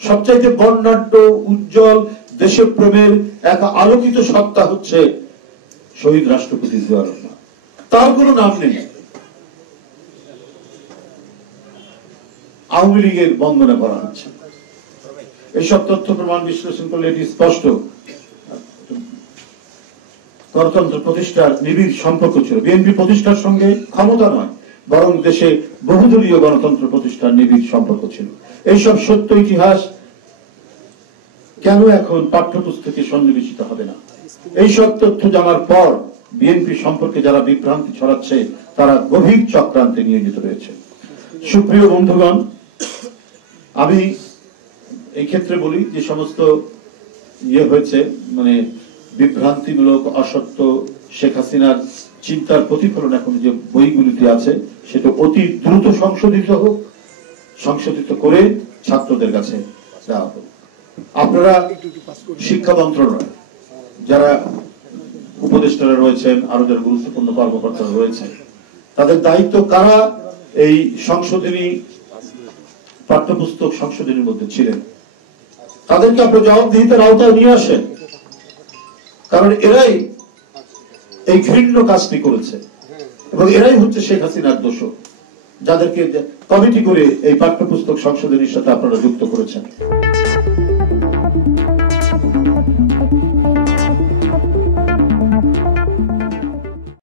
সবচাইতে বর্ণাঢ্য উজ্জ্বল দেশপ্রেমের এক আলোকিত সত্তা হচ্ছে শহীদ রাষ্ট্রপতি জিয়াউর রহমান। তার কোনো নাম নেই। আওয়ামী লীগের বন্দনা করা হচ্ছে। এইসব তথ্য প্রমাণ বিশ্লেষণ করলে এটি স্পষ্ট গণতন্ত্র প্রতিষ্ঠার নিবিড় সম্পর্ক ছিল। বিএনপি প্রতিষ্ঠার সঙ্গে ক্ষমতা নয়, বরং দেশে বহুদলীয় গণতন্ত্র প্রতিষ্ঠার নিবিড় সম্পর্ক ছিল। এইসব সত্য ইতিহাস কেন এখন পাঠ্যপুস্তকে সন্নিবেশিত হবে না? এইসব তথ্য জানার পর বিএনপি সম্পর্কে যারা বিভ্রান্তি ছড়াচ্ছে তারা গভীর চক্রান্তে নিয়োজিত রয়েছে। সুপ্রিয় বন্ধুগণ, আমি এই ক্ষেত্রে বলি যে সমস্ত হয়েছে মানে বিভ্রান্তিমূলক অসত্য শেখ হাসিনার চিন্তার প্রতিফলন এখন যে বইগুলিতে আছে সেটা অতি দ্রুত সংশোধিত করে ছাত্রদের কাছে দেওয়া হোক। আপনারা শিক্ষা মন্ত্রণালয় যারা উপদেষ্টারা রয়েছেন, আরো যারা গুরুত্বপূর্ণ কর্মকর্তারা রয়েছেন, তাদের দায়িত্ব কারা এই সংশোধনী পাঠ্যপুস্তক সংশোধনীর মধ্যে ছিলেন তাদেরকে আপনারা জবাবদিহিতার আওতায় নিয়ে আসেন। কারণ এরাই এই ঘৃণ্য কাজটি করেছে এবং এরাই হচ্ছে শেখ হাসিনার দোষর, যাদেরকে কমিটি করে এই পাঠ্যপুস্তক সংশোধনীর সাথে আপনারা যুক্ত করেছেন।